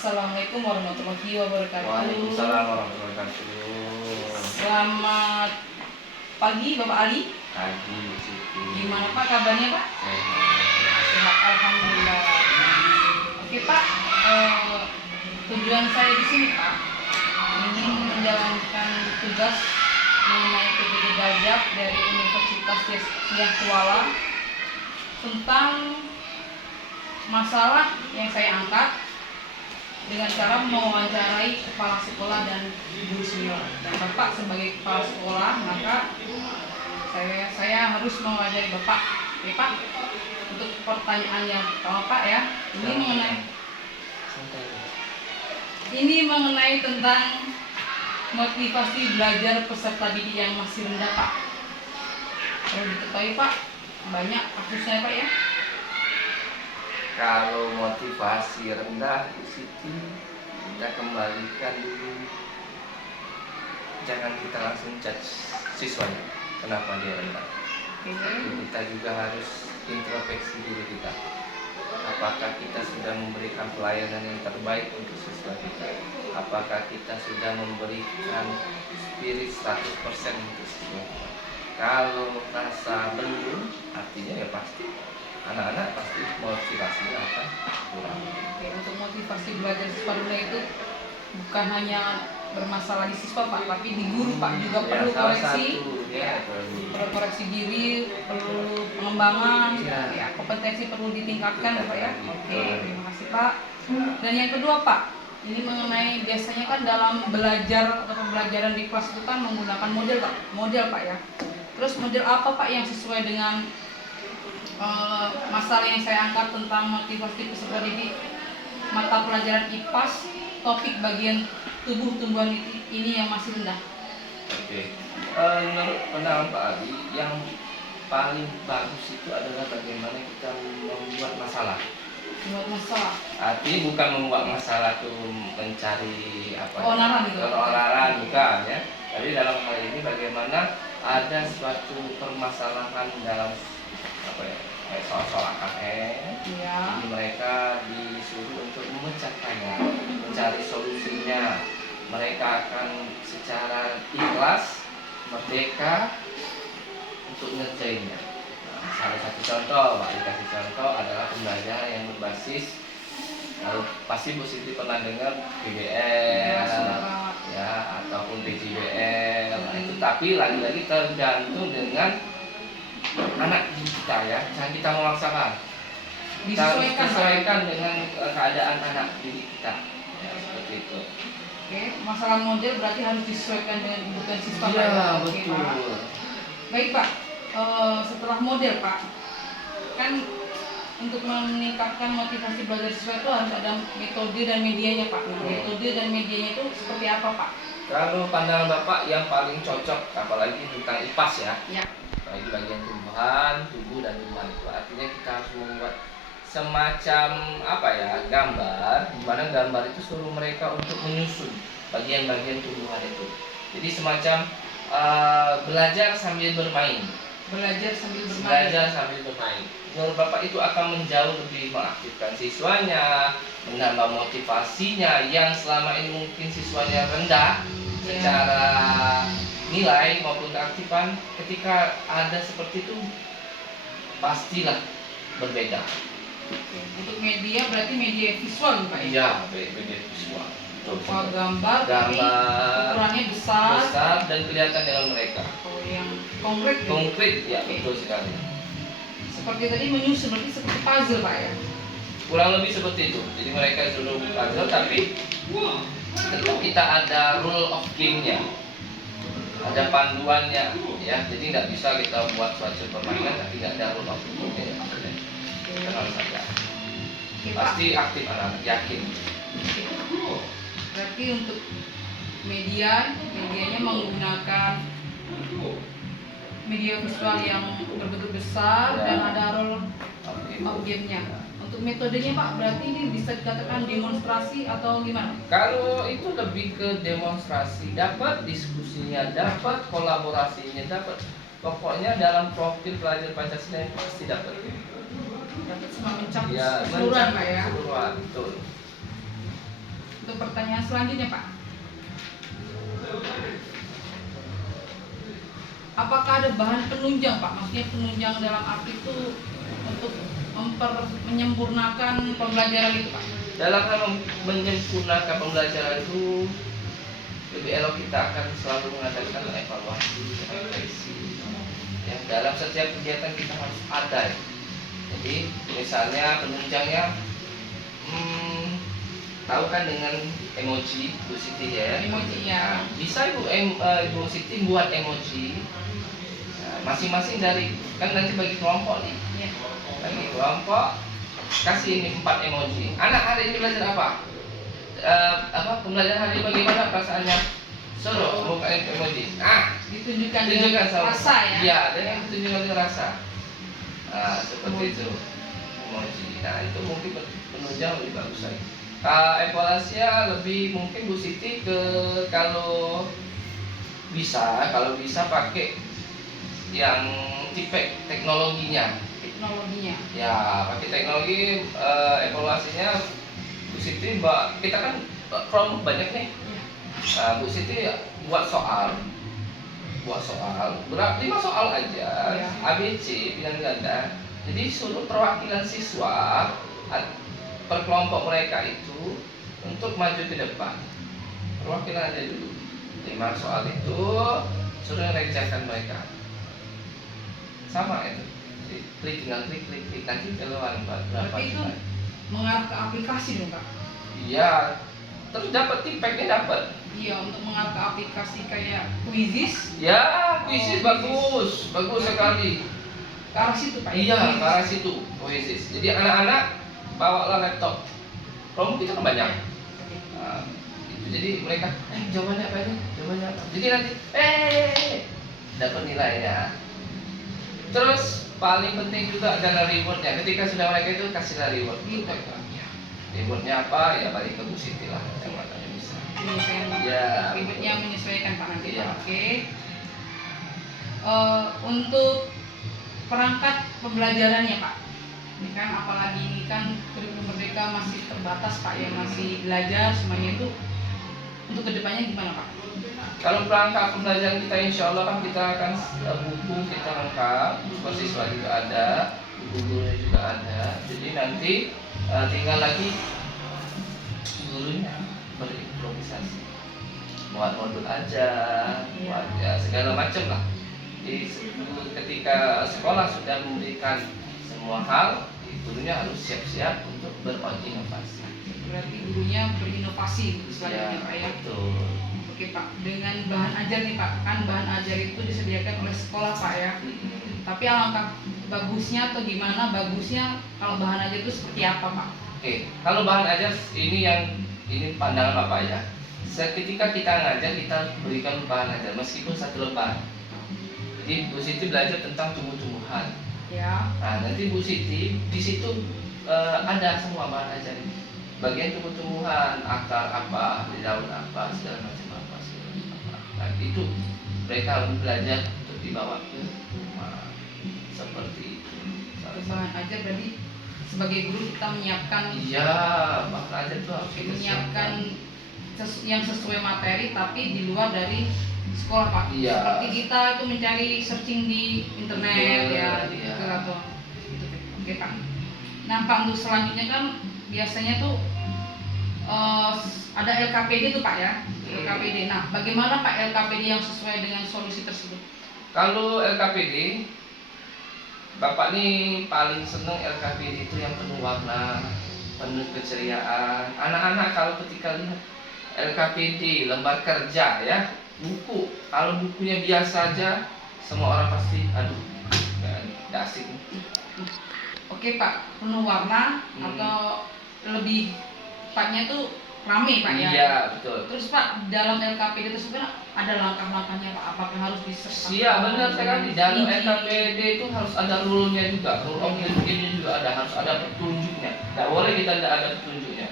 Assalamualaikum warahmatullahi wabarakatuh. Waalaikumsalam warahmatullahi wabarakatuh. Selamat pagi Bapak Ali. Pagi Siti. Gimana Pak kabarnya Pak? Sehat alhamdulillah. Oke Pak, tujuan saya di sini Pak ingin menjalankan tugas mengenai PPD Gajah dari Universitas Yahya Kuala tentang masalah yang saya angkat dengan cara mewawancarai kepala sekolah dan guru senior. Dan Bapak sebagai kepala sekolah, maka saya harus mewawancari Bapak. Oke Pak, untuk pertanyaan yang pertama Pak ya, ini mengenai tentang motivasi belajar peserta didik yang masih rendah Pak. Perlu diketahui Pak, banyak kasusnya Pak ya. Kalau motivasi rendah Siti, kita kembalikan dulu. Jangan kita langsung judge siswanya kenapa dia rendah. Kita juga harus introspeksi diri kita. Apakah kita sudah memberikan pelayanan yang terbaik untuk siswa kita? Apakah kita sudah memberikan spirit 100% untuk siswa kita? Kalau rasa belum, artinya ya pasti anak-anak pasti motivasinya akan kurang. Oke, untuk motivasi belajar siswa dulu itu bukan hanya bermasalah di siswa Pak, tapi di guru Pak juga perlu koreksi, perlu koreksi diri, perlu pengembangan, kompetensi perlu ditingkatkan Pak ya. Oke, terima kasih Pak. Dan yang kedua Pak, ini mengenai biasanya kan dalam belajar atau pembelajaran di kelas itu kan menggunakan model Pak ya. Terus model apa Pak yang sesuai dengan masalah yang saya angkat tentang motivasi peserta didik mata pelajaran IPAS, topik bagian tubuh tumbuhan ini yang masih rendah. Oke. Menurut pandangan Pak Ali, yang paling bagus itu adalah bagaimana kita membuat masalah. Membuat masalah. Arti bukan membuat masalah itu mencari apa? Keonaran gitu. Keonaran bukan ya. Tapi dalam hal ini bagaimana ada suatu permasalahan dalam apa ya? Soal-soal AKN, ya. Jadi mereka disuruh untuk memecahkannya, mencari solusinya. Mereka akan secara ikhlas, merdeka untuk ngerjainnya. Nah, salah satu contoh, Pak dikasih contoh adalah pembelajaran yang berbasis, pasti Bu Siti pernah dengar PBL, ya, ataupun PJBL. Nah, itu tapi lagi-lagi tergantung dengan anak kita ya, jangan kita memaksakan. Disesuaikan dengan keadaan anak didik kita, ya, seperti itu. Oke, masalah model berarti harus disesuaikan dengan kebutuhan siswa Pak. Iya, Oke, betul. Pak. Baik Pak, setelah model Pak, kan untuk meningkatkan motivasi belajar siswa itu harus ada metode dan medianya Pak. Nah, metode dan medianya itu seperti apa Pak? Kalau pandangan Bapak yang paling cocok, apalagi tentang IPAS ya. Ya. Bagi bagian tumbuhan, tubuh dan tumbuhan itu artinya kita harus membuat semacam apa ya, gambar, di mana gambar itu suruh mereka untuk menyusun bagian-bagian tumbuhan itu. Jadi semacam belajar sambil bermain. Belajar sambil bermain. Belajar sambil bermain. Menurut Bapak itu akan menjauh lebih mengaktifkan siswanya, menambah motivasinya yang selama ini mungkin siswanya rendah secara nilai maupun keaktifan. Ketika ada seperti itu pastilah berbeda. Untuk media berarti media visual Pak ya? Iya, media visual. Gambar, ukurannya besar dan kelihatan dengan mereka. Oh, yang konkret. Konkret ya, betul sekali. Seperti tadi menyusun, berarti seperti puzzle Pak ya? Kurang lebih seperti itu. Jadi mereka suruh puzzle, tapi tetap kita ada rule of game-nya, ada panduannya ya. Jadi tidak bisa kita buat suatu permainan tapi tidak ada rule of game-nya. Kita harus ada. Pasti aktif anak-anak, yakin. Berarti untuk medianya menggunakan media visual yang berbentuk besar dan ada role of game-nya. Untuk metodenya Pak, berarti ini bisa dikatakan demonstrasi atau gimana? Kalau itu lebih ke demonstrasi, dapat diskusinya, dapat kolaborasinya, dapat pokoknya dalam profil pelajar Pancasila yang pasti dapat. Dapat semua mencakup Ya, keseluruhan Pak ya? Keseluruhan, betul. Untuk pertanyaan selanjutnya Pak, apakah ada bahan penunjang Pak? Maksudnya penunjang dalam arti itu untuk menyempurnakan pembelajaran itu Pak? Dalam hal menyempurnakan pembelajaran itu lebih elok kita akan selalu mengadakan evaluasi, refleksi. Ya, dalam setiap kegiatan kita harus ada. Jadi misalnya penunjangnya, tahu kan dengan emoji Bu Siti ya? Emoji ya. Bisa Ibu Siti buat emoji. Nah, masing-masing dari kan nanti bagi kelompok nih. Ya. Bagi kelompok kasih ini 4 emoji. Anak hari ini belajar apa? Pembelajaran hari ini bagaimana perasaannya? Suruh bukain emoji. Ditunjukkan Tunjukkan dengan rasa ya. Iya, dengan tunjukkan dengan rasa. Seperti itu emoji. Nah, itu mungkin penunjang lebih bagus lagi. Evaluasinya lebih mungkin Bu Siti kalau bisa pakai yang tipe teknologinya. Ya, pakai teknologi. Evaluasinya Bu Siti, kita kan from banyak nih. Bu Siti buat soal berat 5 soal aja, ya. ABC pilihan ganda. Jadi suruh perwakilan siswa per kelompok mereka itu untuk maju ke depan. Perwakilan aja dulu 5 soal itu suruh ngerjakan mereka. Sama itu. Tinggal klik nanti keluar berapa. Berarti itu mengarah ke aplikasi dong Kak? Iya. Terus dapat tipeknya dapat. Iya, untuk mengarah ke aplikasi kayak Quizizz. Ya, Quizizz bagus sekali. Ke arah situ Pak? Iya, ke arah situ Quizizz. Jadi anak-anak bawalah laptop. Kelompok kita kan banyak. Nah, itu jadi mereka, jawabannya apa ini? Jawabannya apa? Jadi nanti, dapat nilainya. Terus paling penting juga adalah rewardnya. Ketika sudah mereka itu kasihlah reward. Rewardnya apa? Ya balik ke Bu Siti lah, yang matanya bisa. Ya. Rewardnya menyesuaikan Pak nanti. Ya. Oke. Untuk perangkat pembelajarannya Pak, ini kan apalagi ini kan kurikulum Merdeka masih terbatas Pak ya, masih belajar semuanya itu. Untuk kedepannya gimana Pak? Kalau perangkat pembelajaran kita, insya Allah kan kita akan buku kita lengkap, siswa juga ada, buku-bukunya juga ada. Jadi nanti tinggal lagi gurunya berimprovisasi, buat modul aja, buat ya segala macam lah. Jadi ketika sekolah sudah memberikan semua hal, gurunya harus siap-siap untuk berinovasi. Berarti gurunya berinovasi selanjutnya Pak ya. Betul. Oke Pak, dengan bahan ajar nih Pak, kan bahan ajar itu disediakan oleh sekolah Pak ya. Tapi alangkah bagusnya atau gimana bagusnya kalau bahan ajar itu seperti apa Pak? Oke, kalau bahan ajar ini pandangan Bapak ya. Seketika kita ngajar, kita berikan bahan ajar meskipun 1 lembar. Jadi Bu Siti belajar tentang tumbuh-tumbuhan. Ya. Nah, nanti Bu Siti di situ ada semua bahan ajar ini. Bagian tumbuh-tumbuhan, akar apa, di daun apa, segala macam apa. Nah, itu mereka harus belajar untuk dibawa ke rumah. Seperti itu. Bahan ajar berarti sebagai guru kita menyiapkan. Iya, bahan ajar itu harus kita menyiapkan yang sesuai materi tapi di luar dari sekolah Pak. Iya. Seperti kita itu mencari searching di internet ya, iya. atau gitu. Oke Pak. Nah Pak, untuk selanjutnya kan biasanya tuh ada LKPD tuh Pak ya. LKPD. Nah, bagaimana Pak LKPD yang sesuai dengan solusi tersebut? Kalau LKPD, Bapak nih paling seneng LKPD itu yang penuh warna, penuh keceriaan. Anak-anak kalau ketika lihat LKPD, lembar kerja ya, buku, kalau bukunya biasa aja, semua orang pasti, aduh, nggak asik. Oke Pak, penuh warna atau lebih tepatnya tuh rame Pak ya? Iya, betul. Terus Pak, dalam LKPD tersebut ada langkah-langkahnya Pak? Apakah harus disertakan? Iya, benar sekali. Dalam LKPD itu harus ada rule-nya juga, rule of engagement juga ada, harus ada petunjuknya. Nggak boleh kita tidak ada petunjuknya.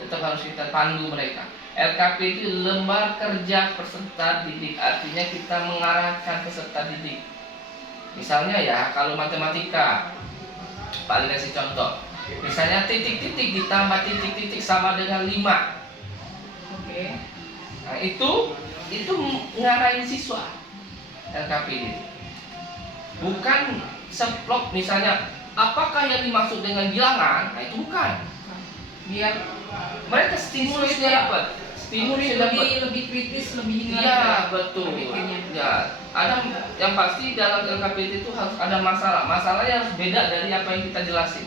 Tetap harus kita pandu mereka. LKPD itu lembar kerja peserta didik, artinya kita mengarahkan peserta didik. Misalnya ya, kalau matematika, paling kasih contoh. Misalnya titik-titik ditambah titik-titik sama dengan 5. Oke. Nah, itu ngarahin siswa LKPD. Bukan seplok misalnya apakah yang dimaksud dengan bilangan? Nah, itu bukan. Biar Mereka stimulusnya dapat. Stimulusnya dapat. lebih kritis, lebih ingat. Iya, betul. berpikirnya. Ya, ada yang pasti dalam LKPD itu harus ada masalah. Masalahnya harus beda dari apa yang kita jelasin.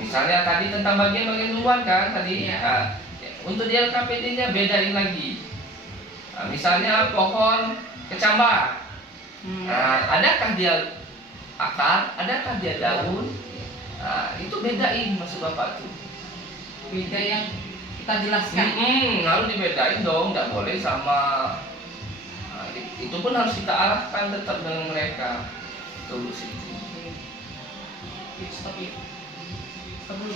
Misalnya tadi tentang bagian-bagian luar kan tadi. Iya. Nah, untuk di LKPD-nya bedain lagi. Nah, misalnya pohon kecambah. Nah, adakah dia akar? Adakah dia daun? Nah, itu bedain maksud Bapak tuh. Beda yang kita jelaskan. Harus dibedain dong, nggak boleh sama. Nah, itu pun harus kita arahkan tetap dengan mereka. Solusi. Stop ya. Stop dulu.